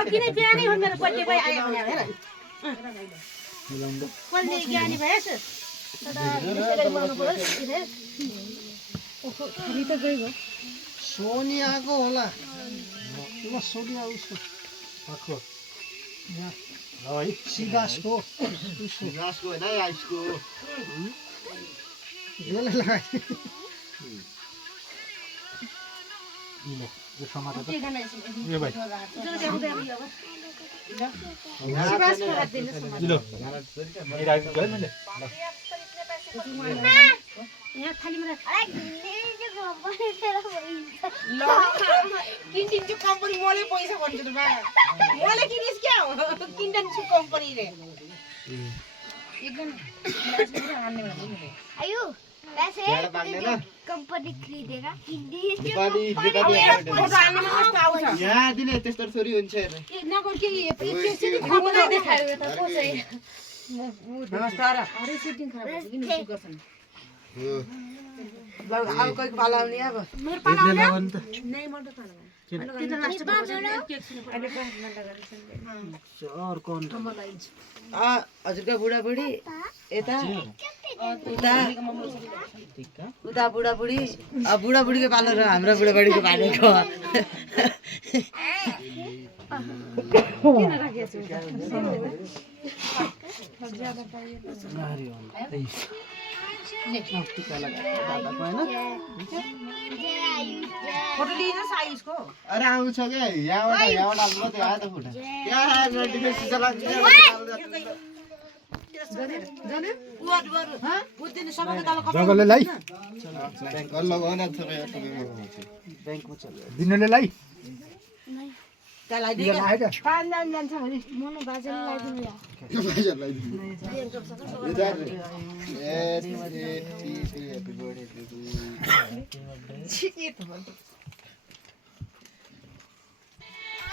अघि नै बिहानै हो मेरो बर्थडे भयो आयो भने हेर कहिले ज्ञानी भएछ सोनियाको होला ल सोनिया उसको आको यहाँ है सिगासको होइन आइसको जसले लगाए यो टमाटर त यो भाइ यहाँ थालीमा किनिदिन्छु कम्पनी मैले पैसा भन्छु त बा मैले किनिस् क्या हो किनिदिन्छु कम्पनी रे एकदम आयु वैसे कंपनी खरीदेगा हिंदी यहाँ दिने त्यस्तो थोरी हुन्छ नगर के देखायो त कसै नमस्कार अरे सिटिङ खराब भयो किन के गर्छन् ल अब कोही पालाउने अब मेरो पालाउने नै मर्द पालाउने त्यो त लास्ट केक सुने और कौन हजुरका बुढाबुढी यता उता उता बुढाबुढी अब बुढाबुढीको पालो र हाम्रो बुढाबुढीको पालोको किन राखेछु फोटो लिन साइजको अरे आउँछ क्या यहाँबाट मात्रै आयो त फुटा जगले लाई दिनले लाई त्यसलाई पाँचजना जान्छ भने मनो बाजेले ल्याइदिनु